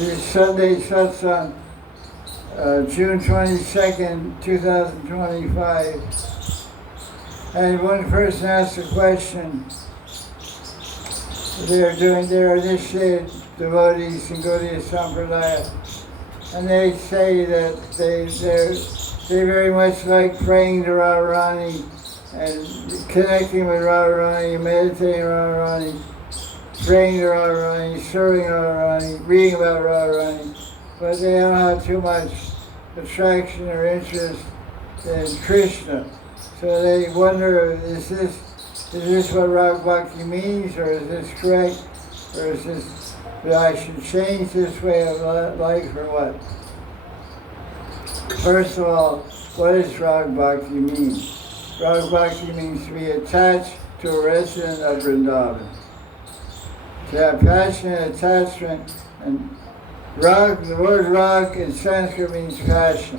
This Sunday Satsang, June 22nd, 2025. And one person asked a question. They're initiated devotees in Gaudiya Sampradaya, and they say that they very much like praying to Radharani and connecting with Radharani, meditating Radharani, praying to Radharani, serving Radharani, reading about Radharani, but they don't have too much attraction or interest in Krishna. So they wonder, is this what Raga Bhakti means, or is this correct, or is this that I should change this way of life, or what? First of all, what does Raga Bhakti mean? Raga Bhakti means to be attached to a resident of Vrindavan. To have passionate attachment, and rag, the word rag in Sanskrit means passion.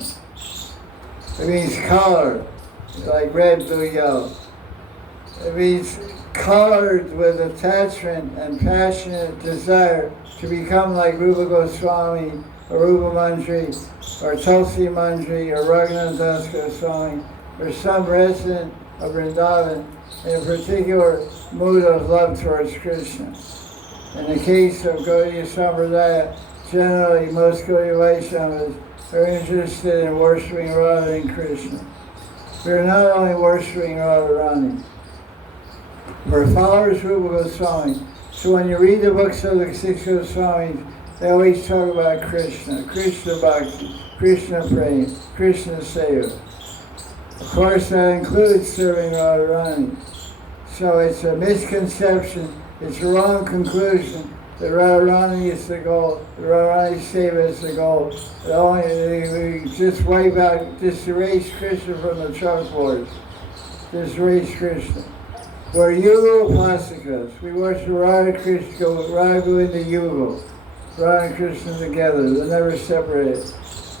It means color, like red, blue, yellow. It means colored with attachment and passionate desire to become like Rupa Goswami, or Rupa Mandri, or Tulsi Mandri, or Raghunath Das Goswami, or some resident of Vrindavan in a particular mood of love towards Krishna. In the case of Gaudiya Sampradaya, generally most Gaudiya Vaisnavas are interested in worshipping Radha and Krishna. We are not only worshipping Radharani, we're followers of Rupa Goswami. So when you read the books of the six Goswamis, they always talk about Krishna, Krishna Bhakti, Krishna Prema, Krishna Seva. Of course, that includes serving Radharani. So it's a misconception, it's a wrong conclusion that Radharani is the goal, Radharani Seva is the goal. We just wipe out, just erase Krishna from the chalkboards. Just erase Krishna. We're Yugo Upasikas. We worship Radha Krishna, Radha Govinda Yugo. Radha and Krishna together, they're never separated.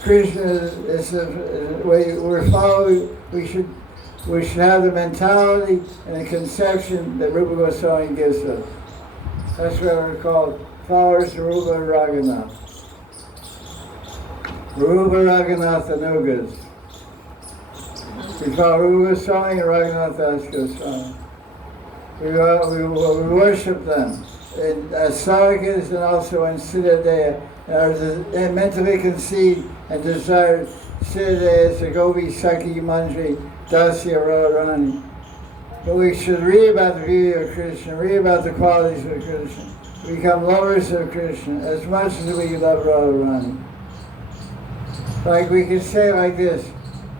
Krishna is we're following, we should have the mentality and the conception that Rupa Goswami gives us. That's why we're called followers of Rupa Raghunath. Rupa Raghunath Anugas. We follow Rupa Goswami and Raghunath Das Goswami. We worship them as sadhakas and also in Siddhanta, and mentally conceive and desire Siddhanta as a Gopi Sakhi Mandri Dasya Radharani. But we should read about the beauty of Krishna, read about the qualities of Krishna, become lovers of Krishna as much as we love Radharani. Like we can say like this,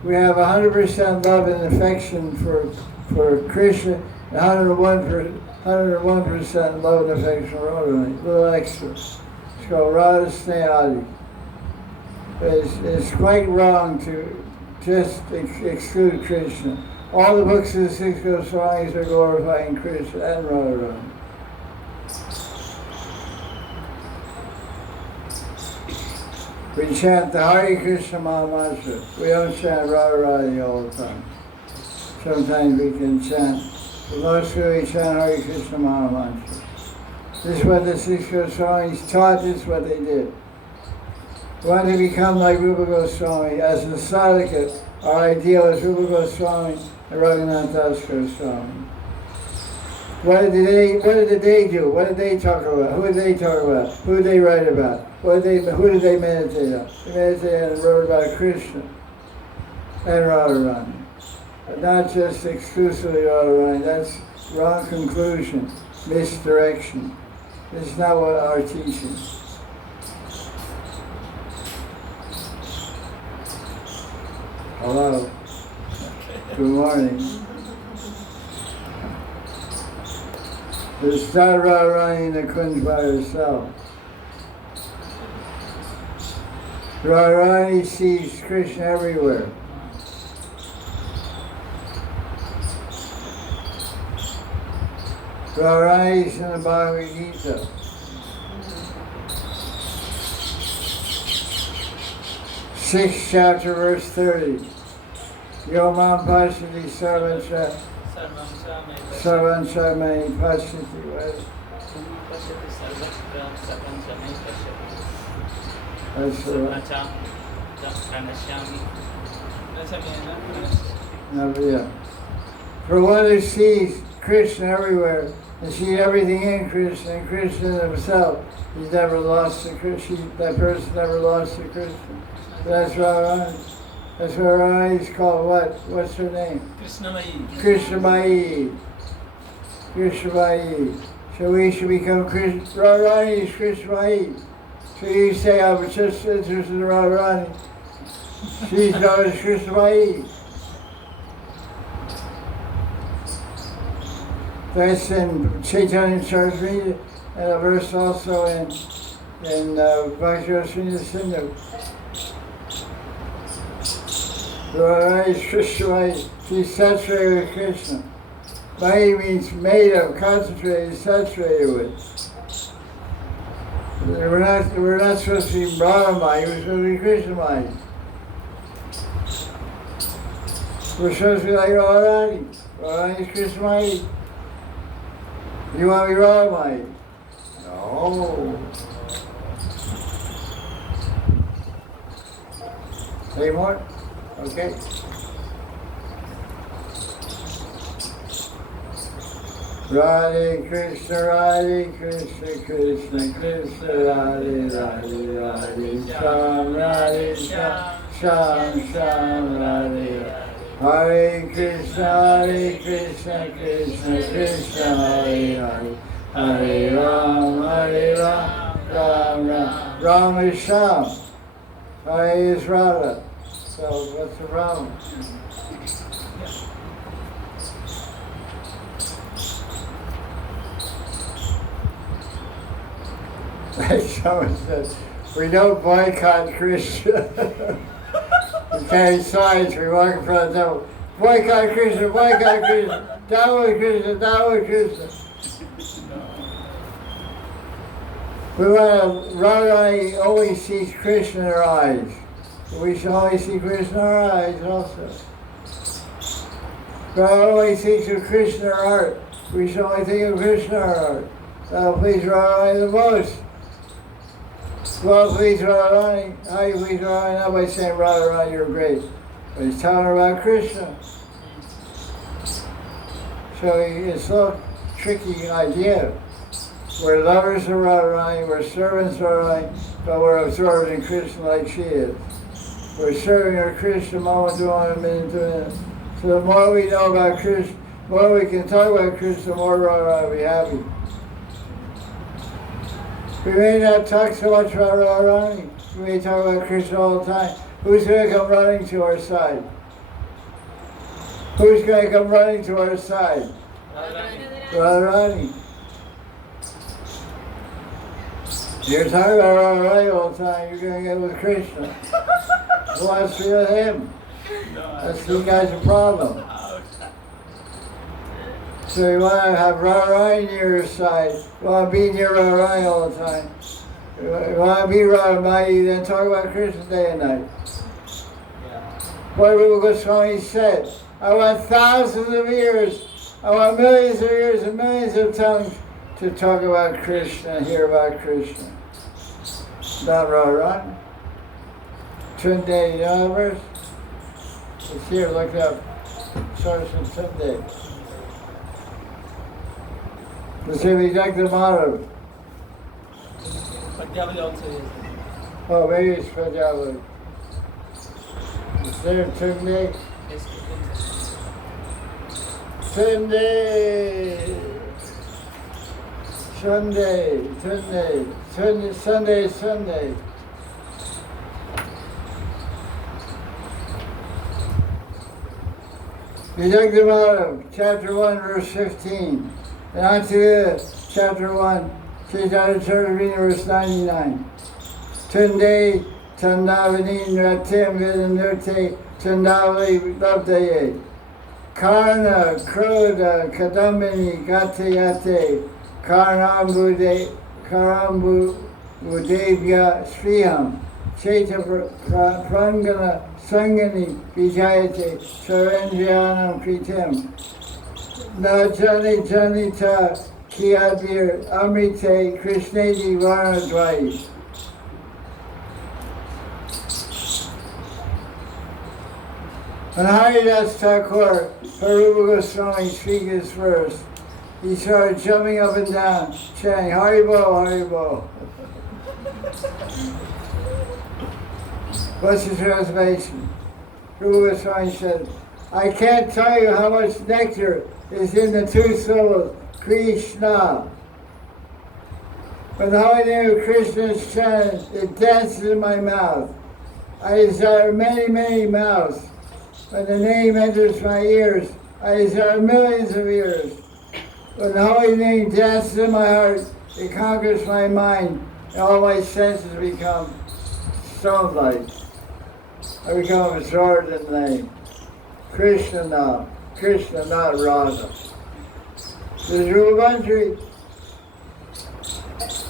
we have 100% love and affection for Krishna, 101% love and affection for Radharani, a little extra. It's called Radha Snehadi. It's quite wrong to just exclude Krishna. All the books of the six Goswamis are glorifying Krishna and Radharani. We chant the Hari Krishna Maha Mantra. We don't chant Radharani all the time. Sometimes we can chant, but mostly we chant Hari Krishna Maha Mantra. This is what the six Goswamis taught, this is what they did. We want to become like Rupa Goswami. As a sadhaka, our ideal is Rupa Goswami and Raghunath Das Goswami. What did they do? What did they talk about? Who did they talk about? Who did they write about? Who did they meditate on? They meditated and wrote about Krishna and Radharani. But not just exclusively Radharani. That's wrong conclusion, misdirection. This is not what our teaching. Hello. Good morning. There's not Radharani in the Kunj by herself. Radharani sees Krishna everywhere. Radharani is in the Bhagavad Gita. Sixth chapter, verse 30. Yo mam pashyati sarvancha sarvancha me pashyati. That's the right. Yeah. For one who sees Krishna everywhere and sees everything in Krishna and Krishna himself, he's never lost to Krishna. That person never lost to Krishna. That's Radharani. That's why Radharani is called what? What's her name? Krishnamayi. Krishnamayi. Krishnamayi. So we should become Krishna. Radharani is Krishnamayi. So you say, I was just interested in Radharani. She's known as Krishnamayi. That's in Chaitanya Charitamrita, and a verse also in Bhagavad Sindhu. Radharani is Krishnamayi. She's saturated with Krishna. Mayi means made of, concentrated, saturated with. We're not supposed to be Brahmamayi, we're supposed to be Krishnamayi. We're supposed to be like Radharani. Radharani is Krishnamayi. You want to be Radharani? No. Say more? Okay. Radhe Krishna, Krishna Krishna, Radhe Radhe, Radhe Sham, Sham, Radhe. Hare Krishna, Krishna Krishna, Hare Hare, Hare Ram, Ram Ram. Ram is Sham, Hare is Radha. So what's the Ram? Someone said, we don't boycott Krishna. We carry signs, we walk in front of the temple. Boycott Krishna, boycott Krishna. Down with Krishna, down with Krishna. We want to, Radharani always sees Krishna in her eyes. We should always see Krishna in our eyes also. God always thinks of Krishna in our heart. We should only think of Krishna in our heart. That'll please Radharani the most. Well, please Radharani. How you please Radharani? Not by saying, Radharani, you're great. But he's telling her about Krishna. So it's a little tricky idea. We're lovers of Radharani, we're servants of Radharani, but we're absorbed in Krishna like she is. We're serving her Krishna moment to moment, minute to minute. So the more we know about Krishna, the more we can talk about Krishna, the more Radharani will be happy. We may not talk so much about Radharani. We may talk about Krishna all the time. Who's going to come running to our side? Who's going to come running to our side? Radharani. You're talking about Radharani all the time. You're going to get with Krishna. Who wants to be with him? That's you guys a problem. So you want to have Radharani near your side. You want to be near Radharani all the time. You want to be Radharani, then talk about Krishna day and night. What Rupa Goswami said, I want thousands of years, I want millions of years and millions of tongues to talk about Krishna and hear about Krishna. Not Radharani. Tunde, you know the verse? It's here, look it up. Source of Tunde. The Sivijagda Madhav. Oh, maybe it's Punjabi. Is there Tunde? Tunde! Sunday. Vijagda Madhav, chapter 1, verse 15. And on to chapter 1, Chaitanya Charitamrita, verse 99. Tunde Tandavani Nratim Vidanurte Tandavali Labdaye. Karna Kroda Kadambini Gatayate Karambudevya Sriham Chaita Prangana Sangani Vijayate Sarendriyanam Kritim Najani Janita Kiadir Amrite Krishnedi Varadvai. When Haridas Thakur, Parupa Goswami speak his verse, he started jumping up and down, chanting, Haribo, Haribo. What's his reservation? Parupa Goswami said, I can't tell you how much nectar is in the two syllables, Krishna. When the holy name of Krishna is chanted, it dances in my mouth. I desire many, many mouths. When the name enters my ears, I desire millions of ears. When the holy name dances in my heart, it conquers my mind, and all my senses become stone-like. I become absorbed in the name. Krishna now. Krishna, not Radha. There's Rubamanjari.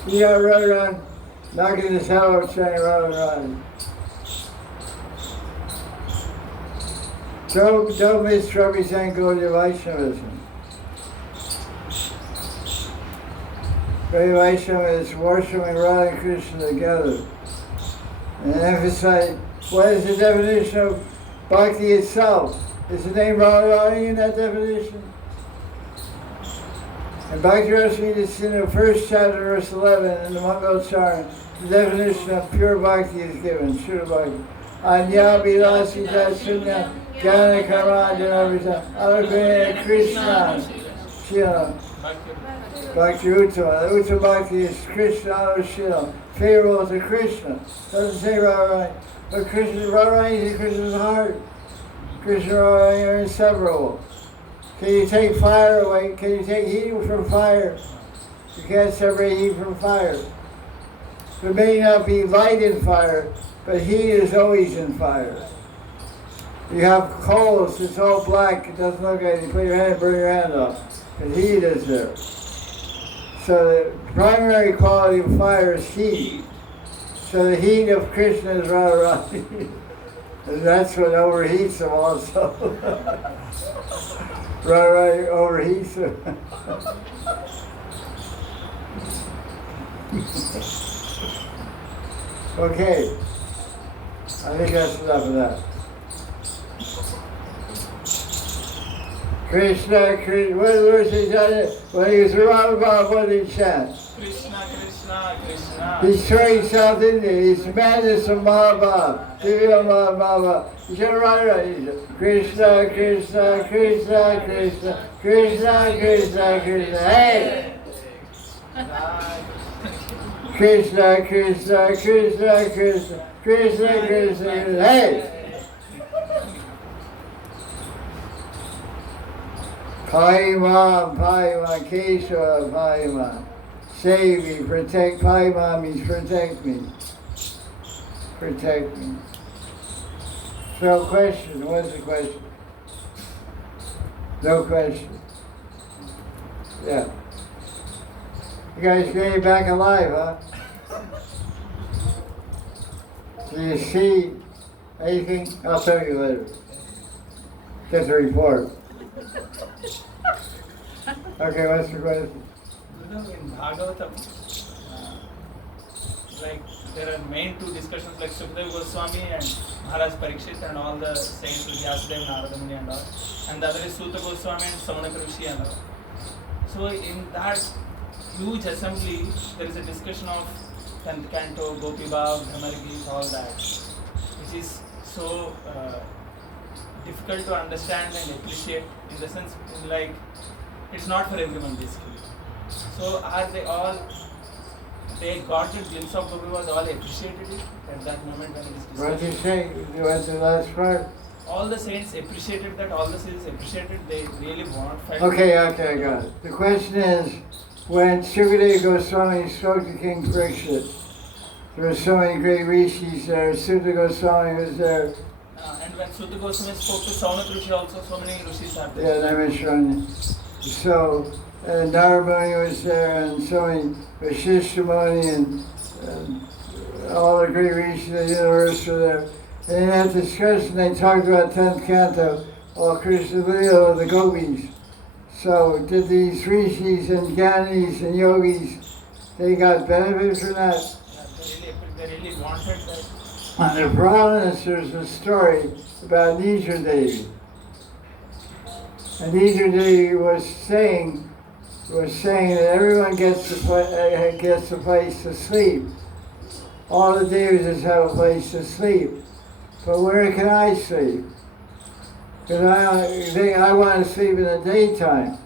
He got run around, knocking his head off, saying, run. Don't misrepresent Gaudiya Vaishnavism. Gaudiya Vaishnava is worshiping Radha and Krishna together. And emphasize, what is the definition of bhakti itself? Is the name Radharani in that definition? And Bhakti Rasamrita in the first chapter, verse 11, in the Mangalacharna, the definition of pure bhakti is given, Shuddha Bhakti. Anya Bilasi Sunya Jnana Karmadana Alakuna Krishna Shila Bhakti Uttama. The Uttama Bhakti is Krishna Shila, favorable to Krishna. Doesn't say Radharani. But Krishna, Radharani is Krishna's heart. Krishna and Radharani are inseparable. Can you take fire away? Can you take heat from fire? You can't separate heat from fire. There may not be light in fire, but heat is always in fire. You have coals, it's all black, it doesn't look like it. You put your hand, burn your hand off. The heat is there. So the primary quality of fire is heat. So the heat of Krishna is Radharani. And that's what overheats them also. Radharani overheats them. Okay. I think that's enough of that. Krishna, Krishna, what verse is that? When he was around about what did he chant? Krishna, Krishna, Krishna. He's turning South India. He's madness of Mahabharata. Divya Mahabharata. He's around. Krishna, Krishna, Krishna, Krishna, Krishna, Krishna, Krishna. Hey! Krishna, Krishna, Krishna, Krishna, Krishna, Krishna, hey! Paima, Kesha, Paima. Save me, protect. Paima means protect me. Protect me. So question, what's the question? No question. Yeah. You guys getting back alive, huh? Do you see anything? I'll tell you later. Get the report. Okay, what's the question? You know, in Bhagavatam, like there are main two discussions like Sukadeva Goswami and Maharaj Parikshit and all the saints like Vyasadeva, Narada Muni and all. And the other is Suta Goswami and Samanaka Rishi and all. So in that huge assembly, there is a discussion of 10th canto, Gopi Bhav, Bhramargit, all that, which is so difficult to understand and appreciate in the sense, like, it's not for everyone basically. So are they all, they got a glimpse of Gopi Bhav, all appreciated it at that moment when it is discussed? What did you say? What's the last part? All the saints appreciated that, all the saints appreciated, they really want fight. Okay, I got it. The question is, when Sukadeva Goswami spoke to King Parikshit, there were so many great rishis there. Suta Goswami was there. And when Suta Goswami spoke to Saunaka Rishi also, so many rishis are there. Yeah, Naimishrani. So, Narada Muni was there, and so many Vashishta Muni, and all the great rishis of the universe were there. And in that discussion, they talked about 10th canto, all Krishna Lila, the gopis. So, did these rishis and gyanis and yogis, they got benefit from that? Yeah, they really wanted that. On the province, there's a story about Nija Devi. And Nija Devi was saying that everyone gets a place to sleep. All the Devis have a place to sleep. But where can I sleep? Because I want to sleep in the daytime.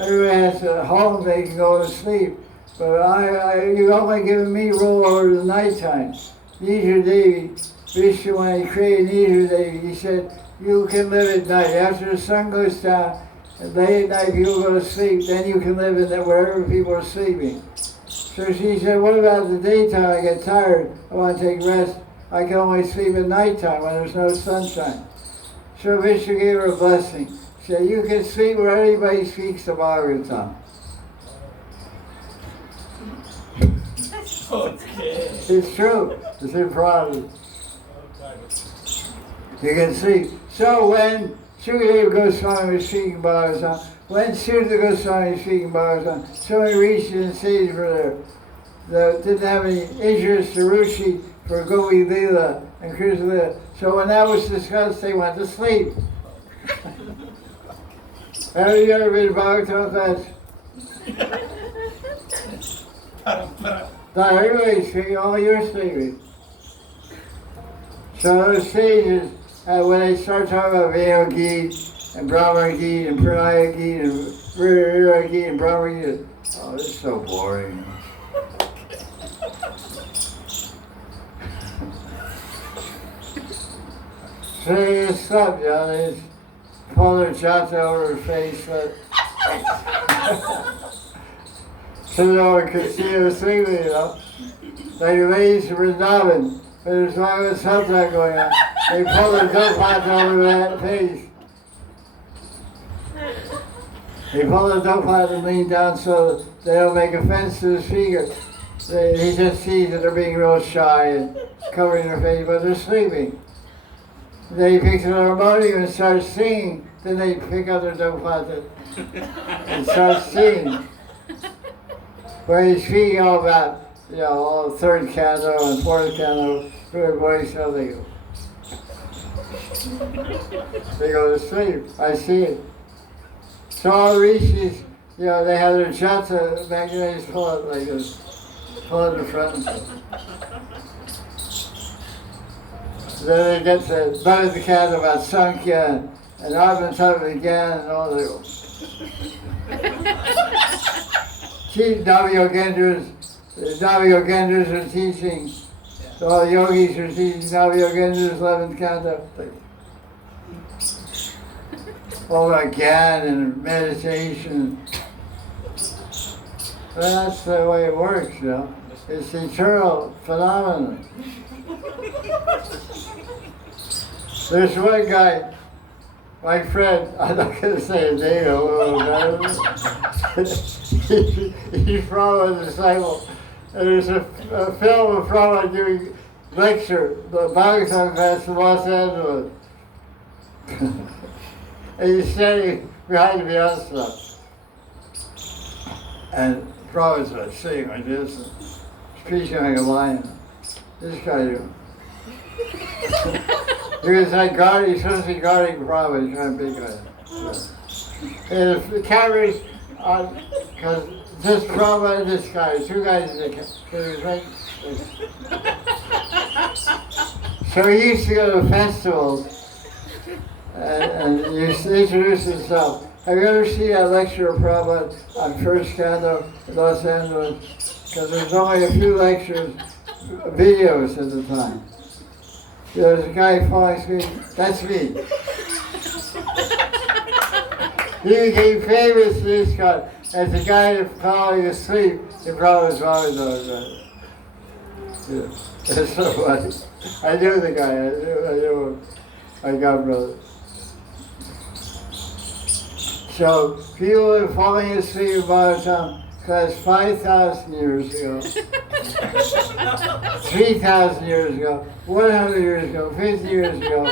Everybody has a home they can go to sleep. But you've only given me roll over to the nighttime. Nija Devi, Vishnu, when he created Nija Devi, he said, you can live at night. After the sun goes down, and late at night people go to sleep, then you can live in wherever people are sleeping. So she said, what about the daytime? I get tired, I want to take rest. I can only sleep at nighttime when there's no sunshine. So Vishnu gave her a blessing. She said, you can sleep where anybody speaks the Bhagavatam. Okay. It's true. It's in Protestant. You can see. So when Sukadeva Goswami was speaking Bhagavatam, when Sutta Goswami was speaking Bhagavatam, so many rishis and sages were there that didn't have any interest or ruchi for Gopi Lila and Krishna Lila. So when that was discussed, they went to sleep. Have you ever been to Bhagavatam class? Not everybody's sleeping, all you're sleeping. So those sages, when they start talking about Veda Gita and Brahma Gita and Pranaya Gita and Rira Gita and Brahma Gita, oh, this is so boring. So they just slept, you know, they just pull their jata over her face. So no one could see her sleeping, you know. Like ladies in Vrindavan, there's always something going on. They pull their dopant over that face. They pull the dopant and lean down so they don't make offense to the speaker. He just sees that they're being real shy and covering their face, but they're sleeping. They pick up their harmonium and start singing. Then they pick up their dopant and start singing. Where he's speaking all about, you know, all the third canto and fourth canto, third voice, so they go to sleep. I see it. So all the rishis, you know, they have their jata back there, they just pull it like this, pull it in front. Then they get to the canto about Sankhya and Atma again and all the Navi-Yogendras are teaching, all the yogis are teaching Navi-Yogendras 11th canto. All about Gyan and meditation. But that's the way it works, you know. It's an eternal phenomenon. There's one guy, my friend, I'm not going to say his name, a little better. He's Prabhupada's disciple. And there's a film of Prabhupada giving lecture, the Bhagavatam class in Los Angeles. And he's standing behind the Vyasa. And Prabhupada's sitting like this, and preaching like a lion. This guy, because he's supposed to be guarding Prabhupada, he's trying to be good. And if the camera's on, because this Prabhupada and this guy, two guys in the camera, so he used to go to festivals and he used to introduce himself. Have you ever seen that lecture of Prabhupada on First Canto in Los Angeles? Because there's only a few lectures, videos at the time. There's a guy falling asleep. That's me. He became famous in this country as the guy falling asleep in Prabhupada's Maharaj. Yeah. That's so funny. I knew the guy. I knew him. My godbrother. So people were falling asleep in Bhagavatam class 5,000 years ago, 3,000 years ago, 100 years ago, 50 years ago,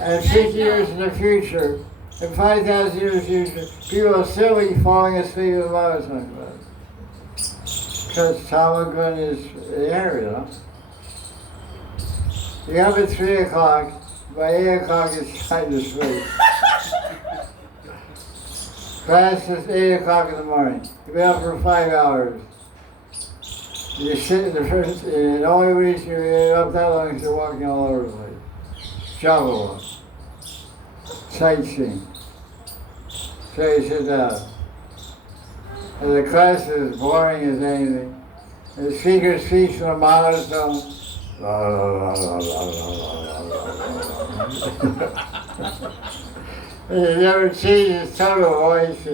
and 50 years in the future, and 5,000 years in the future, people will still be falling asleep in Bhagavatam class. Because Tamagun is the air, you know. You up at 3 o'clock, by 8 o'clock it's time to sleep. Class is 8 o'clock in the morning. You've been up for 5 hours. You sit in the first, and the only reason you're up that long is you're walking all over the place. Joggle, sightseeing. So you sit down. And the class is as boring as anything. And the speaker speaks in a monotone. And you never change his tone of voice.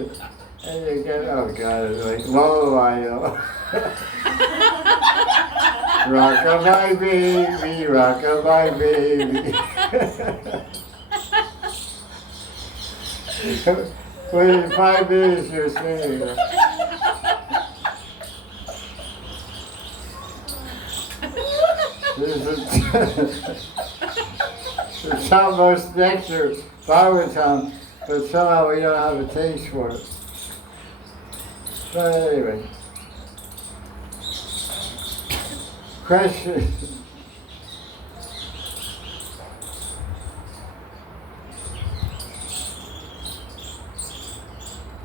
And you get, oh God, it's like lullaby, you know. Rock-a-bye baby, rock-a-bye baby. Within 5 minutes you're singing. It's almost nectar, Bhagavatam, but somehow we don't have a taste for it. But anyway. Question.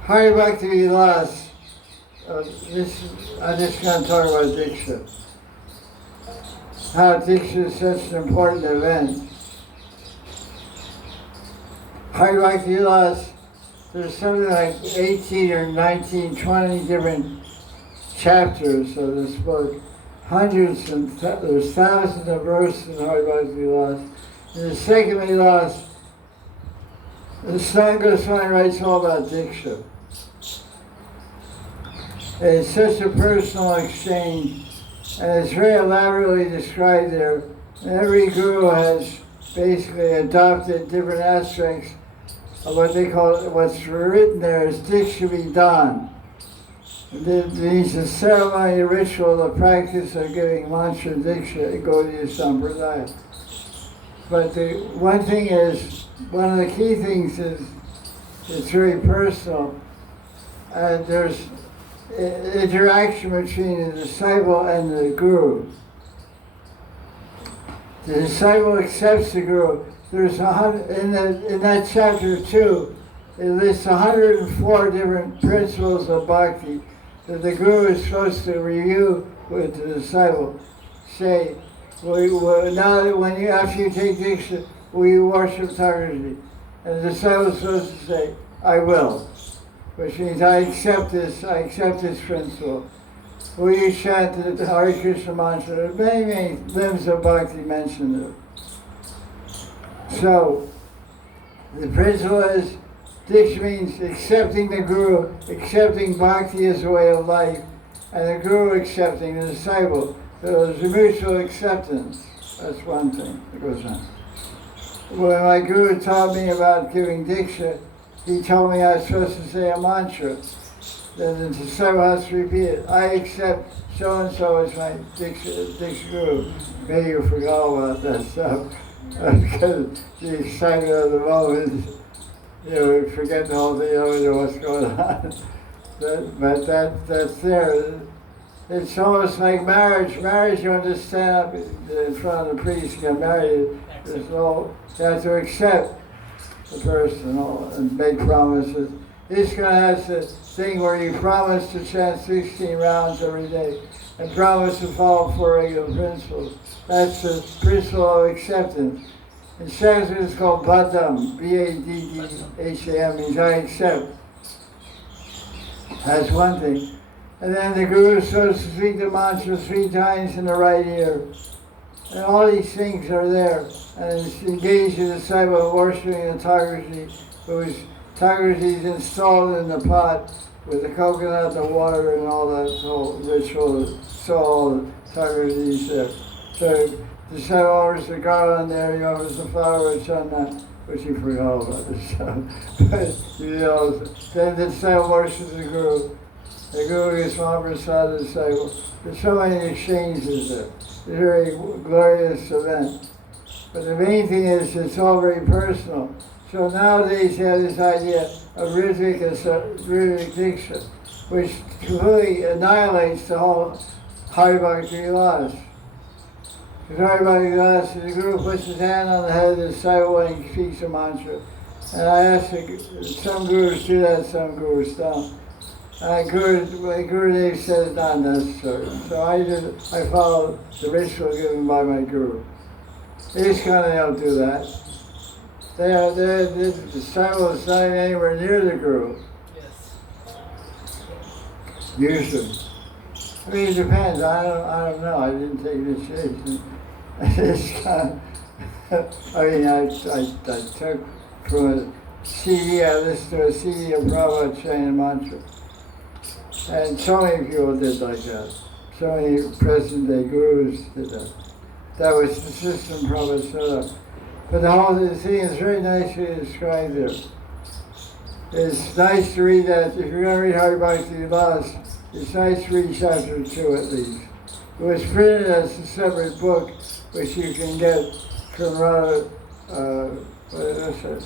Hari Bhakti Vilas. I'm just going to talk about Diksha. How Diksha is such an important event. Hari Bhakti Vilas, there's something like 18 or 19, 20 different chapters of this book. Hundreds and there's thousands of verses in Hari Bhakti Vilas. In the second Vilas, the Satsang Goswami writes all about Diksha. It's such a personal exchange, and it's very elaborately described there. And every guru has basically adopted different aspects of what they call, what's written there is Diksha Vidhan. It means the ceremony, the ritual, the practice of giving mantra Diksha at Gaudiya Sampradaya. But the one thing is, one of the key things is it's very personal, and there's interaction between the disciple and the guru. The disciple accepts the guru. There's in that chapter 2, it lists 104 different principles of bhakti that the guru is supposed to review with the disciple. Say, now that after you take Diksha, will you worship Thakurji? And the disciple is supposed to say, I will. Which means I accept this principle. Will you chant the Hare Krishna mantra? Many limbs of bhakti mention it. So, the principle is, Diksha means accepting the guru, accepting bhakti as a way of life, and the guru accepting the disciple. So there's a mutual acceptance. That's one thing that goes on. When my guru taught me about giving Diksha, he told me I was supposed to say a mantra. Then the disciple has to repeat it. I accept so-and-so as my Diksha guru. Maybe you forgot all about that stuff. Because the excitement of the moment, you forget the whole thing, you don't know what's going on. But that's there. It's almost like marriage. Marriage, you want to stand up in front of the priest and get married. You have to accept the person and make promises. ISKCON has this thing where you promise to chant 16 rounds every day and promise to follow 4 regular principles. That's the principle of acceptance. In Sanskrit it's called Badam, B-A-D-D-H-A-M, means I accept. That's one thing. And then the guru is supposed to speak the mantra 3 times in the right ear. And all these things are there. And it's engaged the disciple in worshiping the Thakurji, whose Thakurji is installed in the pot with the coconut, the water, and all that whole ritual. So all the Thakurji's there. So the disciple offers the garland there, he offers the flowers on that, which he forgot about this stuff. But, then the disciple worships the guru. The guru is Mahaprasad, the disciple. There's so many exchanges there. It's a very glorious event. But the main thing is it's all very personal. So nowadays you have this idea of rhythmic Diksha, which completely annihilates the whole Hari Bhakti Vilas. Hari Katha, the Guru puts his hand on the head of the disciple and he speaks a mantra. And I asked some gurus do that, some gurus don't. Gurudev said it's not necessary. So I followed the ritual given by my guru. ISKCON, they don't do that. The disciple is not anywhere near the guru. Yes. Usually. I mean, it depends. I don't know. I didn't take initiation. ISKCON. I mean, I took from a CD. I listened to a CD of Prabhupada chanting a mantra. And so many people did like that. So many present-day gurus did that. That was the system Prabhupada set up. But the whole thing is very nicely described there. It's nice to read that. If you're going to read Hari Katha, it's nice to read chapter 2 at least. It was printed as a separate book, which you can get from Radha, what is it?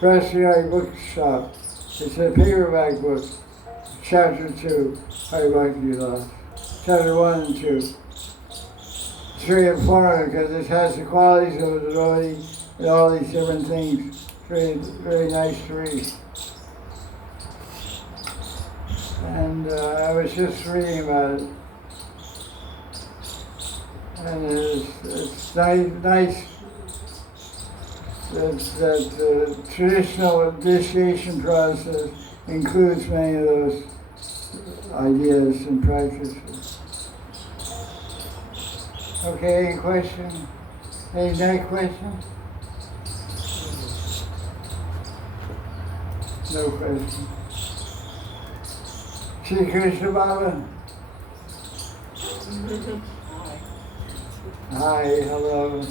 Prasiyari Bookshop. It's a paperback book. Chapter 2, Hari Katha. Chapter 1 and 2. It's very informative because it has the qualities of a devotee and all these different things. Very, very nice to read. And I was just reading about it. And it's nice that the traditional initiation process includes many of those ideas and practices. Okay, any question? Any next question? No question. Shri Krishna Baba? Hi, hello.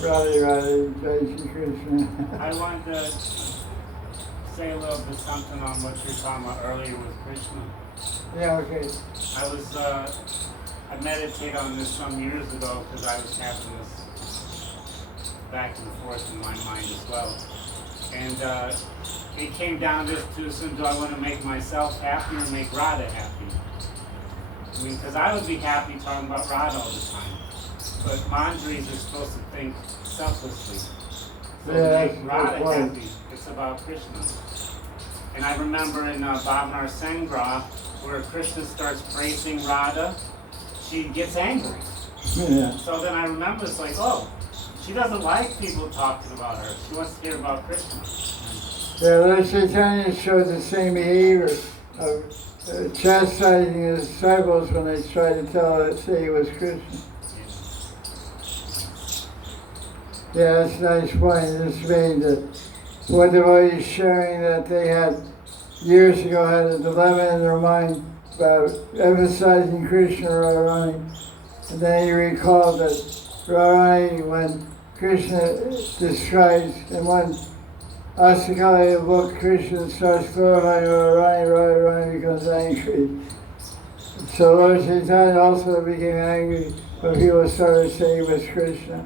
Radhe, Jai Shri Krishna. I wanted to say a little bit something on what you were talking about earlier with Krishna. Yeah, okay. I meditated on this some years ago because I was having this back and forth in my mind as well. And it came down just to, do I want to make myself happy or make Radha happy? I mean, because I would be happy talking about Radha all the time. But Manjaris are supposed to think selflessly. So Yeah, to make Radha point. happy, it's about Krishna. And I remember in Bhavanar Sangra, where Krishna starts praising Radha, she gets angry. Yeah. So then I remember it's like, oh, she doesn't like people talking about her. She wants to hear about Krishna. Yeah, Lord Chaitanya showed the same behavior of chastising his disciples when they tried to say he was Krishna. Yeah, that's a nice point. It's made that one devotee sharing that they had years ago had a dilemma in their mind about emphasizing Krishna or Radharani. And then he recalled that Radharani, when Krishna describes in one Astakali book, Krishna starts glorifying Radharani becomes angry. So Lord Chaitanya also became angry when people started saying he was Krishna.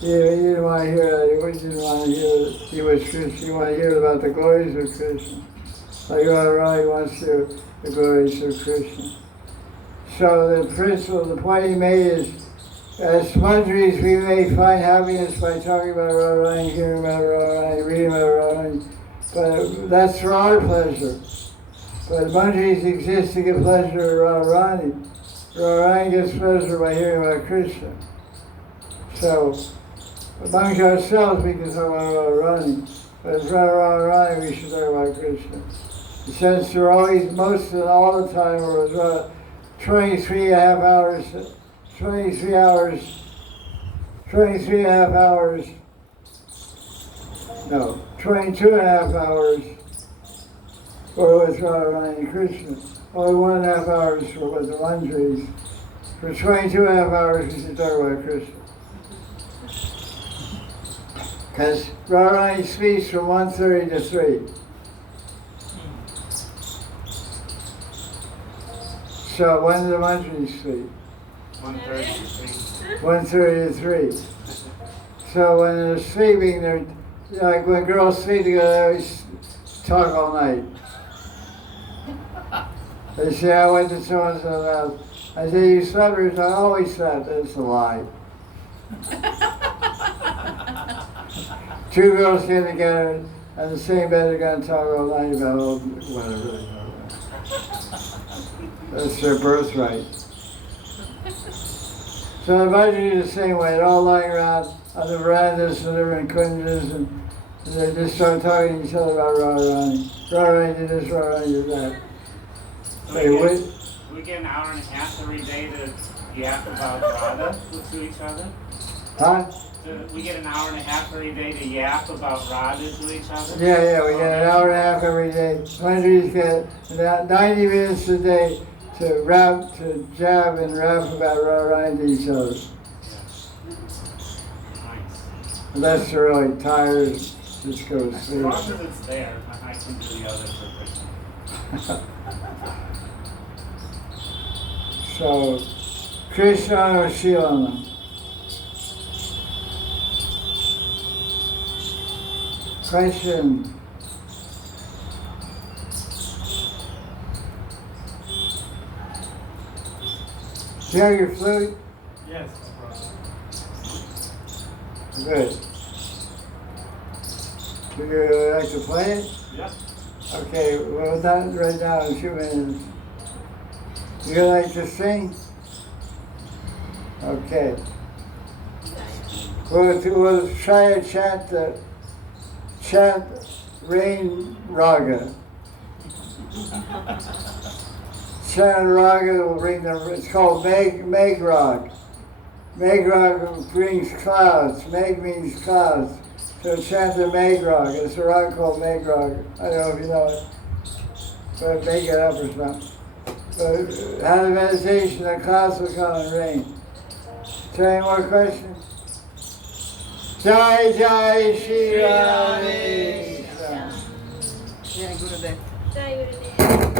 Yeah, he didn't want to hear that. He didn't want to hear that he was Krishna. He wanted to hear about the glories of Krishna. Like Radharani wants to hear the glories of Krishna. So the principle, the point he made is, as Manjaris, we may find happiness by talking about Radharani, hearing about Radharani, reading about Radharani, but that's for our pleasure. But Manjaris exist to give pleasure to Radharani. Radharani gets pleasure by hearing about Krishna. So, amongst ourselves we can talk about Radharani, but as Radharani we should talk about Krishna. Since we're always, most of all the time, we're 23 and a half hours, 23 and a half hours, no, 22 and a half hours were with Radharani and Krishna. Only 1.5 hours were with the Manjaris. For 22 and a half hours we should talk about Krishna. Because Radharani speaks from 1:30 to 3. So when do the Manjaris sleep? 1:30. 1:30 to 3. So when they're sleeping, they're like when girls sleep together, they always talk all night. They say, I went to so-and-so's house, I say, you slept? I always slept. That's a lie. Two girls get together on the same bed, they're going to talk all night about whatever. That's their birthright. So the Babaji is the same way. They're all lying around on the verandas and they're in kunjas and they just start talking to each other about Radharani. Radharani did this, Radharani did that. We get an hour and a half every day to yap about Radha to each other? Huh? We get an hour and a half every day to yap about Radha to each other? Yeah, we get an hour and a half every day. Hundreds get about 90 minutes a day to jab and rap about Radharani to each other. Nice. Unless they're really tired, just go to As sleep. long as it's there, I can do the other for So, Krishna or Shilana? Question. Do you have your flute? Yes. Good. Do you like to play it? Yeah. Okay, well, not right now, in 2 minutes. You like to sing? Okay. We'll try to chant rain raga. Chant raga will bring it's called Meg Rag. Meg Rag brings clouds. Meg means clouds. So chant the Meg Rag. It's a rag called Meg Rag. I don't know if you know it. But make it up or something. But have a meditation, the clouds will come and rain. Is there any more questions? Jaya Jaya Sri Radhe. Jai Gurudev. Jai Gurudev.